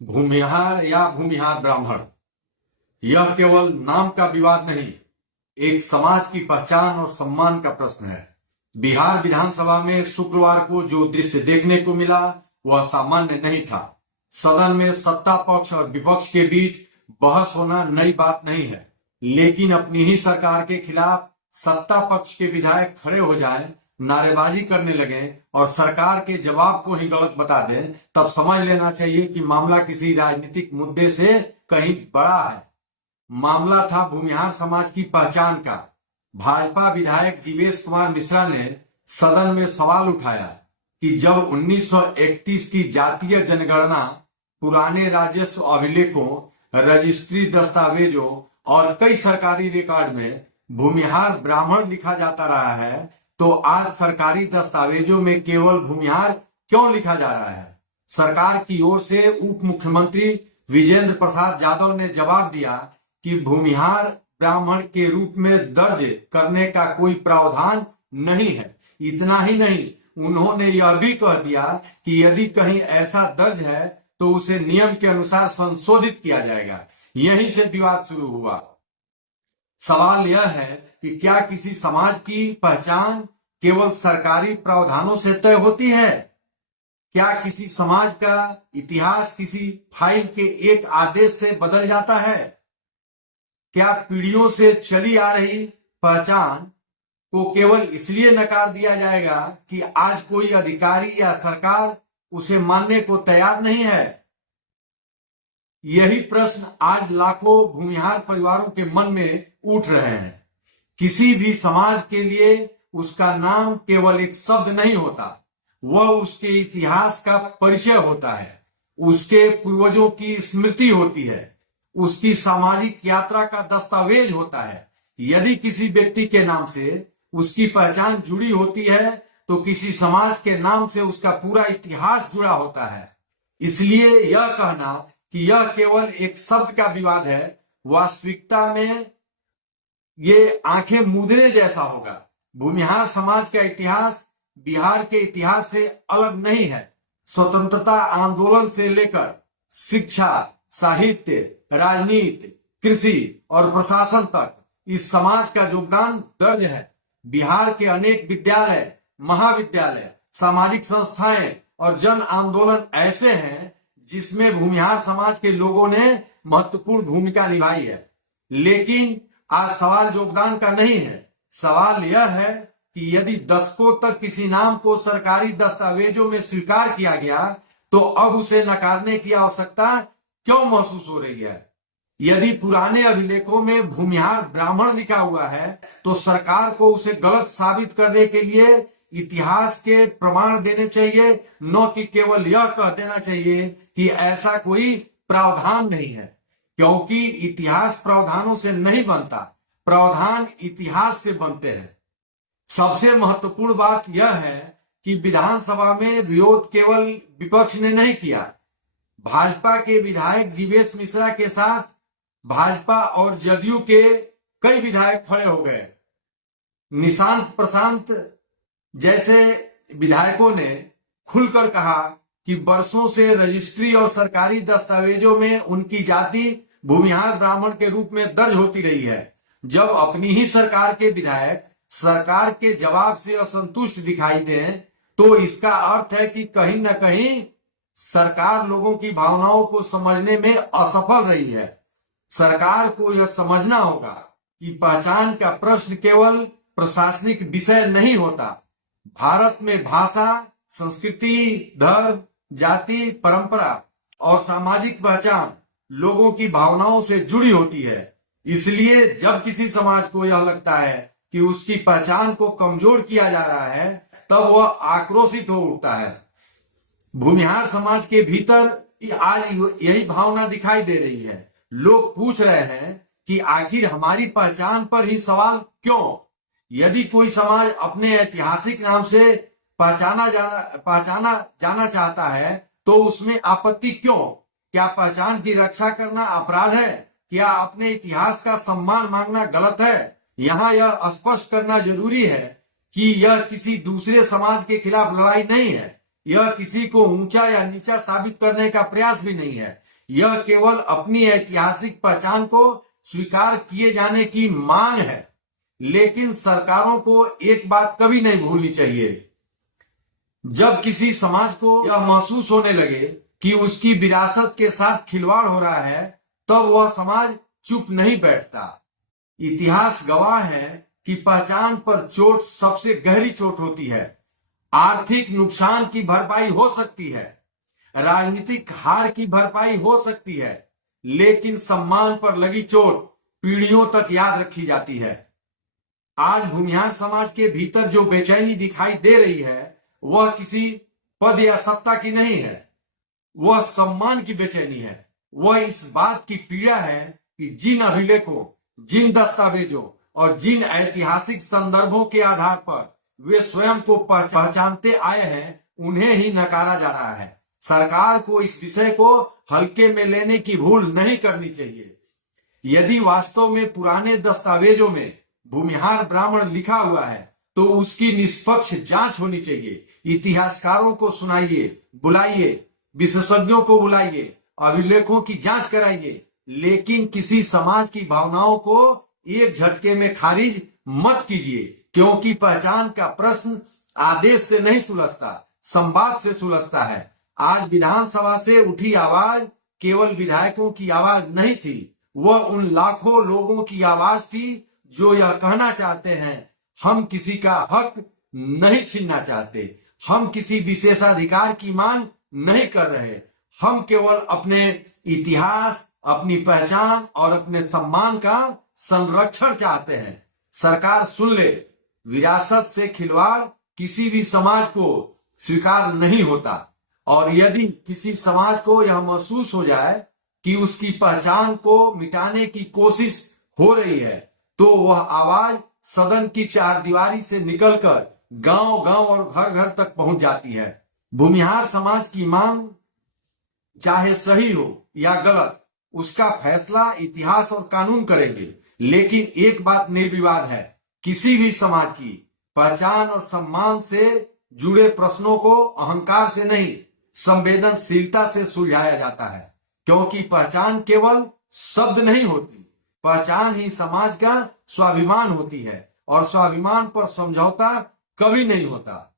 भूमिहार या भूमिहार ब्राह्मण, यह केवल नाम का विवाद नहीं, एक समाज की पहचान और सम्मान का प्रश्न है। बिहार विधानसभा में शुक्रवार को जो दृश्य देखने को मिला वह सामान्य नहीं था। सदन में सत्ता पक्ष और विपक्ष के बीच बहस होना नई बात नहीं है, लेकिन अपनी ही सरकार के खिलाफ सत्ता पक्ष के विधायक खड़े हो जाएं, नारेबाजी करने लगे और सरकार के जवाब को ही गलत बता दें, तब समझ लेना चाहिए कि मामला किसी राजनीतिक मुद्दे से कहीं बड़ा है। मामला था भूमिहार समाज की पहचान का। भाजपा विधायक जीवेश कुमार मिश्रा ने सदन में सवाल उठाया कि जब 1931 की जातीय जनगणना पुराने राजस्व अभिलेखों, रजिस्ट्री दस्तावेजों और कई सरकारी रिकॉर्ड में भूमिहार ब्राह्मण लिखा जाता रहा है, तो आज सरकारी दस्तावेजों में केवल भूमिहार क्यों लिखा जा रहा है? सरकार की ओर से उप मुख्यमंत्री विजेंद्र प्रसाद यादव ने जवाब दिया कि भूमिहार ब्राह्मण के रूप में दर्ज करने का कोई प्रावधान नहीं है। इतना ही नहीं, उन्होंने यह भी कह दिया कि यदि कहीं ऐसा दर्ज है तो उसे नियम के अनुसार संशोधित किया जाएगा। यहीं से विवाद शुरू हुआ। सवाल यह है कि क्या किसी समाज की पहचान केवल सरकारी प्रावधानों से तय होती है? क्या किसी समाज का इतिहास किसी फाइल के एक आदेश से बदल जाता है? क्या पीढ़ियों से चली आ रही पहचान को केवल इसलिए नकार दिया जाएगा कि आज कोई अधिकारी या सरकार उसे मानने को तैयार नहीं है? यही प्रश्न आज लाखों भूमिहार परिवारों के मन में उठ रहे हैं। किसी भी समाज के लिए उसका नाम केवल एक शब्द नहीं होता, वह उसके इतिहास का परिचय होता है, उसके पूर्वजों की स्मृति होती है, उसकी सामाजिक यात्रा का दस्तावेज होता है। यदि किसी व्यक्ति के नाम से उसकी पहचान जुड़ी होती है तो किसी समाज के नाम से उसका पूरा इतिहास जुड़ा होता है। इसलिए यह कहना कि यह केवल एक शब्द का विवाद है, वास्तविकता में ये आंखें मूंदने जैसा होगा। भूमिहार समाज का इतिहास बिहार के इतिहास से अलग नहीं है। स्वतंत्रता आंदोलन से लेकर शिक्षा, साहित्य, राजनीति, कृषि और प्रशासन तक इस समाज का योगदान दर्ज है। बिहार के अनेक विद्यालय, महाविद्यालय, सामाजिक संस्थाएं और जन आंदोलन ऐसे हैं जिसमें भूमिहार समाज के लोगों ने महत्वपूर्ण भूमिका निभाई है। लेकिन आज सवाल योगदान का नहीं है, सवाल यह है कि यदि दशकों तक किसी नाम को सरकारी दस्तावेजों में स्वीकार किया गया तो अब उसे नकारने की आवश्यकता क्यों महसूस हो रही है? यदि पुराने अभिलेखों में भूमिहार ब्राह्मण लिखा हुआ है तो सरकार को उसे गलत साबित करने के लिए इतिहास के प्रमाण देने चाहिए, न कि केवल यह कह देना चाहिए कि ऐसा कोई प्रावधान नहीं है। क्योंकि इतिहास प्रावधानों से नहीं बनता, प्रावधान इतिहास से बनते हैं। सबसे महत्वपूर्ण बात यह है कि विधानसभा में विरोध केवल विपक्ष ने नहीं किया। भाजपा के विधायक जीवेश मिश्रा के साथ भाजपा और जदयू के कई विधायक खड़े हो गए। निशांत प्रशांत जैसे विधायकों ने खुलकर कहा कि वर्षों से रजिस्ट्री और सरकारी दस्तावेजों में उनकी जाति भूमिहार ब्राह्मण के रूप में दर्ज होती रही है। जब अपनी ही सरकार के विधायक सरकार के जवाब से असंतुष्ट दिखाई दें तो इसका अर्थ है कि कहीं न कहीं सरकार लोगों की भावनाओं को समझने में असफल रही है। सरकार को यह समझना होगा कि पहचान का प्रश्न केवल प्रशासनिक विषय नहीं होता। भारत में भाषा, संस्कृति, धर्म, जाति, परंपरा और सामाजिक पहचान लोगों की भावनाओं से जुड़ी होती है। इसलिए जब किसी समाज को यह लगता है कि उसकी पहचान को कमजोर किया जा रहा है तब वह आक्रोशित हो उठता है। भूमिहार समाज के भीतर आज यही भावना दिखाई दे रही है। लोग पूछ रहे हैं कि आखिर हमारी पहचान पर ही सवाल क्यों? यदि कोई समाज अपने ऐतिहासिक नाम से पहचाना जाना चाहता है तो उसमें आपत्ति क्यों? क्या पहचान की रक्षा करना अपराध है? क्या अपने इतिहास का सम्मान मांगना गलत है? यहाँ यह स्पष्ट करना जरूरी है कि यह किसी दूसरे समाज के खिलाफ लड़ाई नहीं है। यह किसी को ऊंचा या नीचा साबित करने का प्रयास भी नहीं है। यह केवल अपनी ऐतिहासिक पहचान को स्वीकार किए जाने की मांग है। लेकिन सरकारों को एक बात कभी नहीं भूलनी चाहिए, जब किसी समाज को यह महसूस होने लगे कि उसकी विरासत के साथ खिलवाड़ हो रहा है, तब वह समाज चुप नहीं बैठता। इतिहास गवाह है कि पहचान पर चोट सबसे गहरी चोट होती है। आर्थिक नुकसान की भरपाई हो सकती है, राजनीतिक हार की भरपाई हो सकती है, लेकिन सम्मान पर लगी चोट पीढ़ियों तक याद रखी जाती है। आज भूमिहार समाज के भीतर जो बेचैनी दिखाई दे रही है, वह किसी पद या सत्ता की नहीं है, वह सम्मान की बेचैनी है। वह इस बात की पीड़ा है कि जिन अभिलेखों, जिन दस्तावेजों और जिन ऐतिहासिक संदर्भों के आधार पर वे स्वयं को पहचानते आए हैं, उन्हें ही नकारा जा रहा है। सरकार को इस विषय को हल्के में लेने की भूल नहीं करनी चाहिए। यदि वास्तव में पुराने दस्तावेजों में भूमिहार ब्राह्मण लिखा हुआ है, तो उसकी निष्पक्ष जांच होनी चाहिए। इतिहासकारों को सुनाइए, बुलाइए, विशेषज्ञों को बुलाइए, अभिलेखों की जांच कराइए, लेकिन किसी समाज की भावनाओं को एक झटके में खारिज मत कीजिए, क्योंकि पहचान का प्रश्न आदेश से नहीं सुलझता, संवाद से सुलझता है। आज विधानसभा से उठी आवाज केवल विधायकों की आवाज नहीं थी, वह उन लाखों लोगों की आवाज थी जो यह कहना चाहते हैं, हम किसी का हक नहीं छीनना चाहते, हम किसी विशेषाधिकार की मांग नहीं कर रहे, हम केवल अपने इतिहास, अपनी पहचान और अपने सम्मान का संरक्षण चाहते हैं। सरकार सुन ले, विरासत से खिलवाड़ किसी भी समाज को स्वीकार नहीं होता, और यदि किसी समाज को यह महसूस हो जाए कि उसकी पहचान को मिटाने की कोशिश हो रही है, तो वह आवाज सदन की चारदीवारी से निकलकर गांव-गांव और घर-घर तक पहुंच जाती है। भूमिहार समाज की मांग चाहे सही हो या गलत, उसका फैसला इतिहास और कानून करेंगे। लेकिन एक बात निर्विवाद है, किसी भी समाज की पहचान और सम्मान से जुड़े प्रश्नों को अहंकार से नहीं, संवेदनशीलता से सुलझाया जाता है। क्योंकि पहचान केवल शब्द नहीं होती, पहचान ही समाज का स्वाभिमान होती है, और स्वाभिमान पर समझौता कभी नहीं होता।